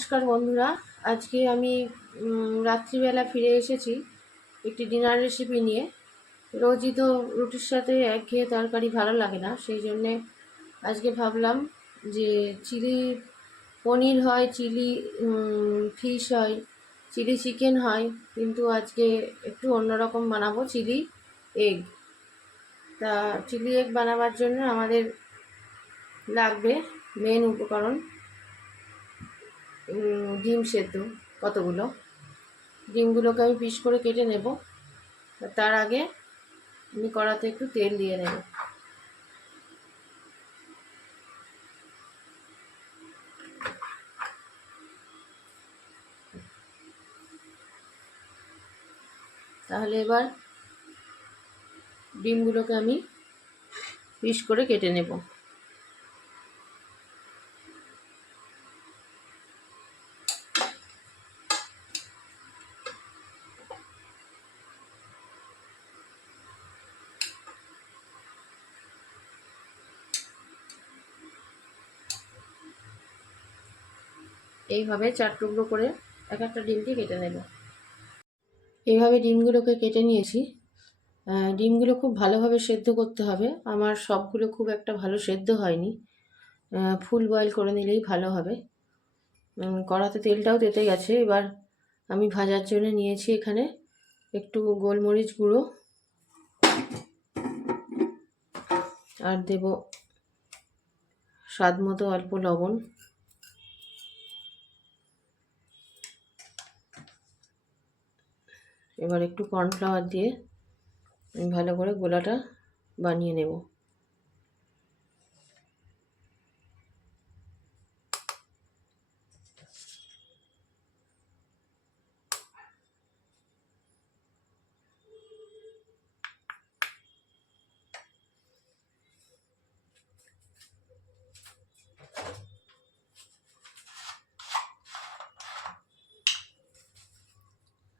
নমস্কার বন্ধুরা। আজকে আমি রাত্রিবেলা ফিরে এসেছি একটি ডিনার রেসিপি নিয়ে। রোজই তো রুটির সাথে একঘেয়ে তরকারি ভালো লাগে না, সেই জন্যে আজকে ভাবলাম যে চিলি পনির হয়, চিলি ফিশ হয়, চিলি চিকেন হয়, কিন্তু আজকে একটু অন্যরকম বানাবো, চিলি এগ। তা চিলি এগ বানাবার জন্য আমাদের লাগবে মেন উপকরণ ডিম সেদ্ধ কতগুলো। ডিমগুলোকে আমি পিস করে কেটে নেব। তার আগে আমি কড়াতে একটু তেল দিয়ে নেব। তাহলে এবার ডিমগুলোকে আমি পিস করে কেটে নেব। এইভাবে 4 টুকরো করে এক একটা ডিমকে কেটে নেব। এইভাবে ডিমগুলোকে কেটে নিয়েছি। ডিমগুলো খুব ভালোভাবে সেদ্ধ করতে হবে। আমার সবগুলো খুব একটা ভালো সেদ্ধ হয়নি, ফুল বয়েল করে নিলেই ভালো হবে। কড়াতে তেলটাও তেতে গেছে। এবার আমি ভাজার জন্য নিয়েছি এখানে একটু গোলমরিচ গুঁড়ো, আর দেব স্বাদ মতো অল্প লবণ, এবার একটু কর্নফ্লাওয়ার দিয়ে আমি ভালো করে গোলাটা বানিয়ে নেব।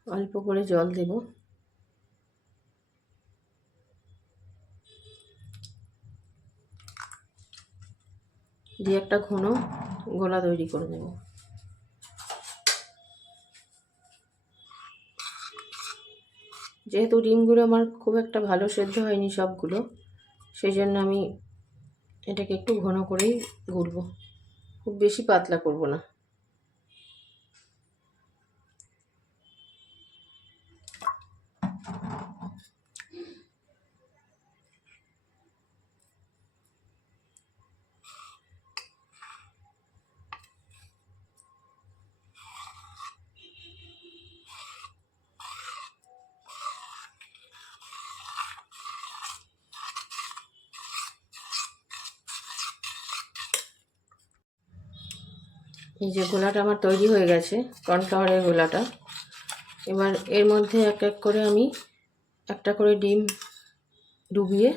অল্প করে জল দেব। দিয়ে একটা ঘন গোলা তৈরি করে নেব। যেহেতু ডিমগুলো আমার খুব একটা ভালো সেদ্ধ হয়নি সবগুলো, সেই জন্য আমি এটাকে একটু ঘন করেই গুলবো, খুব বেশি পাতলা করব না। এই যে গোলাটা আমার তৈরি হয়ে গেছে, কর্নফ্লাওয়ারের গোলাটা। এবার এর মধ্যে এক এক করে আমি একটা করে ডিম ডুবিয়ে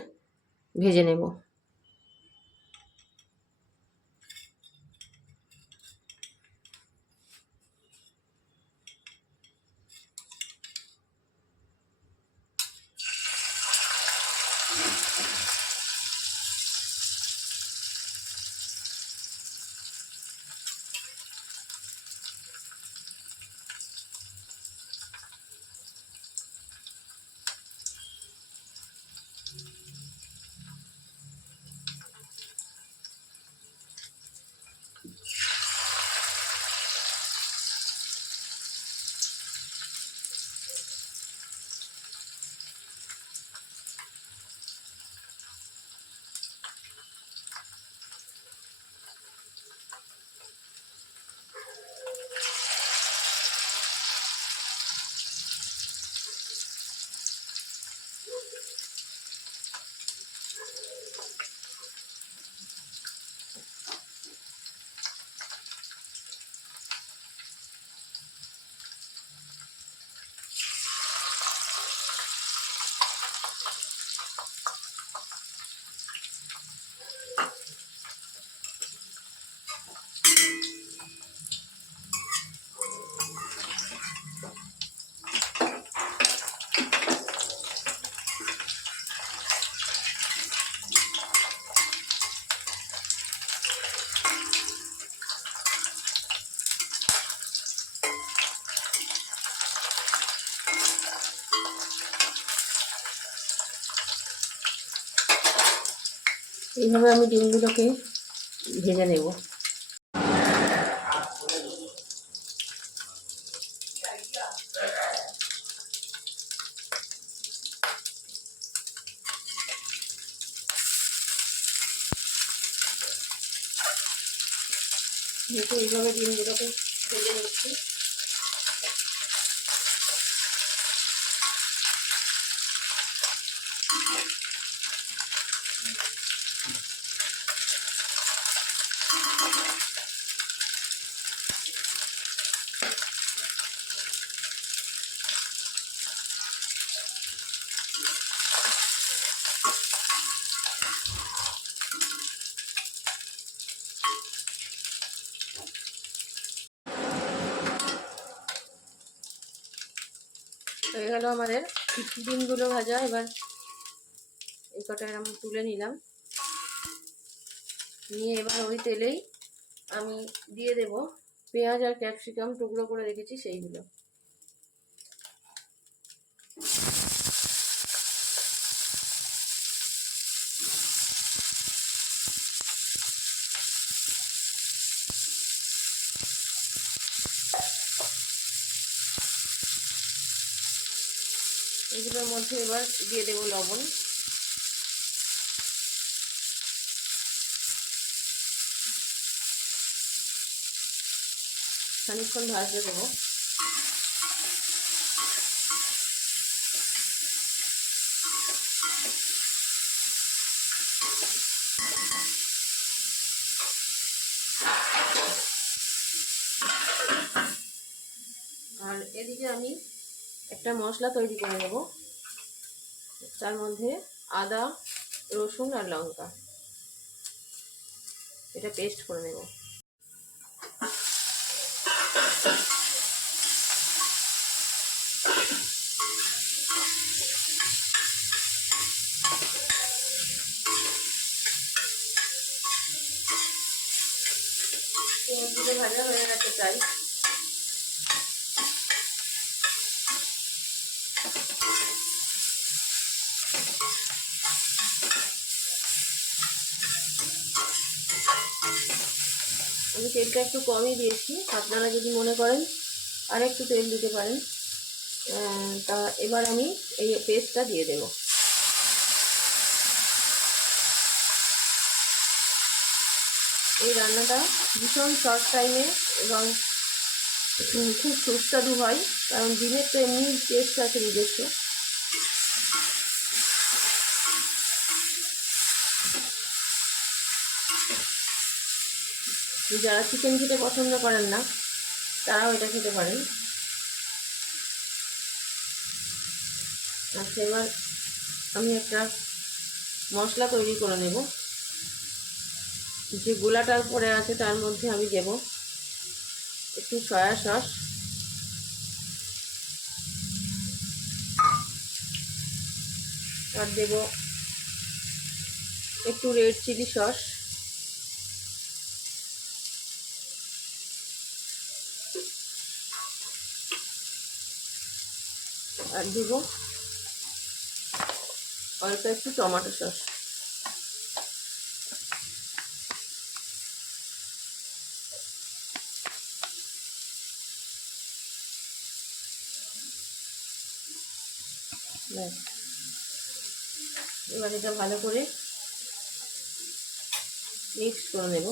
ভেজে নেব। এইভাবে আমি ডিমগুলোকে ভেজে নেব। দেখো এইভাবে ডিমগুলোকে ভেজে নিচ্ছি। হয়ে গেল আমাদের ডিমগুলো ভাজা। এবার এই কটা আমি তুলে নিলাম, নিয়ে এবার ওই তেলেই আমি দিয়ে দেব পেঁয়াজ আর ক্যাপসিকাম টুকরো করে রেখেছি সেইগুলো। এগুলোর মধ্যে এবার দিয়ে দেবো লবণ, খানিকক্ষণ ভাজতে দেবো। আর এদিকে আমি একটা মশলা তৈরি করে নেব, তার মধ্যে আদা, রসুন আর লঙ্কা এটা পেস্ট করে নেব। পেঁয়াজগুলো ভাজা হয়ে গেছে প্রায়। আমি তেলটা একটু কমই দিয়েছি, আপনারা যদি মনে করেন আর একটু তেল দিতে পারেন। তা এবার আমি এই পেস্টটা দিয়ে দেব। এই রান্নাটা ভীষণ শর্ট টাইমে এবং খুব সুস্বাদু হয়, কারণ ডিমের তো এমনি টেস্ট আছে নিজস্ব। যারা চিকেন খেতে পছন্দ করেন না তারাও এটা খেতে পারেন। আচ্ছা, এবার আমি একটা মশলা তৈরি করে নেব। যে গোলাটা পড়ে আছে তার মধ্যে আমি দেব একটু সয়া সস, আর দেব একটু রেড চিলি সস, আর দেব অল্প একটু টমেটো সস। এবার এটা ভালো করে মিক্স করে নেব।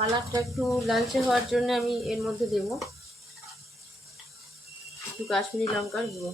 কালারটা একটু লালচে হওয়ার জন্য আমি এর মধ্যে দেব একটু কাশ্মীরি লঙ্কার গুঁড়ো।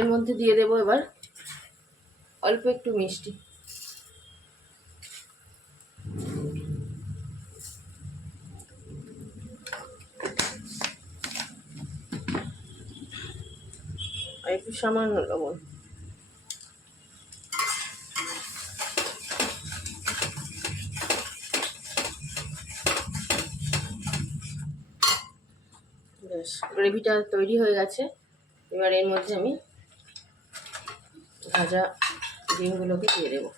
এর মধ্যে দিয়ে দেবো এবার অল্প একটু মিষ্টি। আর একটু সামান্য লবণ। বেশ, গ্রেভিটা তৈরি হয়ে গেছে। এবার এর মধ্যে আমি ভাজা ডিমগুলোকে দিয়ে দেবো।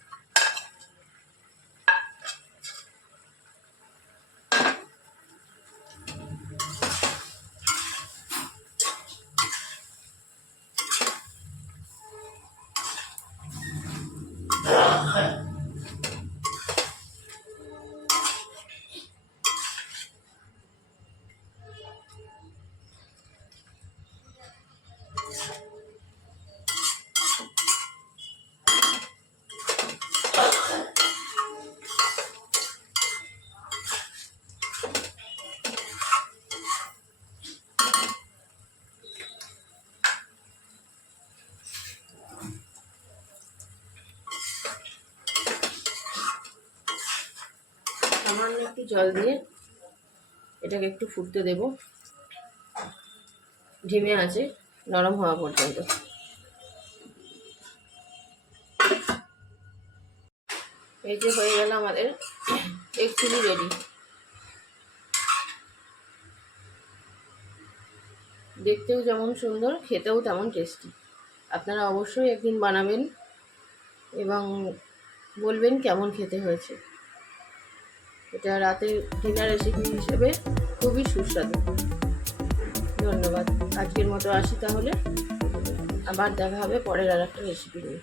সামান্য একটু জল দিয়ে এটাকে একটু ফুটতে দেব, ধিমে আছে নরম হওয়া পর্যন্ত। এই যে হয়ে গেল আমাদের এগ চিলি রেডি। দেখতেও যেমন সুন্দর, খেতেও তেমন টেস্টি। আপনারা অবশ্যই একদিন বানাবেন এবং বলবেন কেমন খেতে হয়েছে। এটা রাতের ডিনার রেসিপি হিসেবে খুবই সুস্বাদু। ধন্যবাদ। আজকের মতো আসি তাহলে, আবার দেখা হবে পরের আর একটা রেসিপি নিয়ে।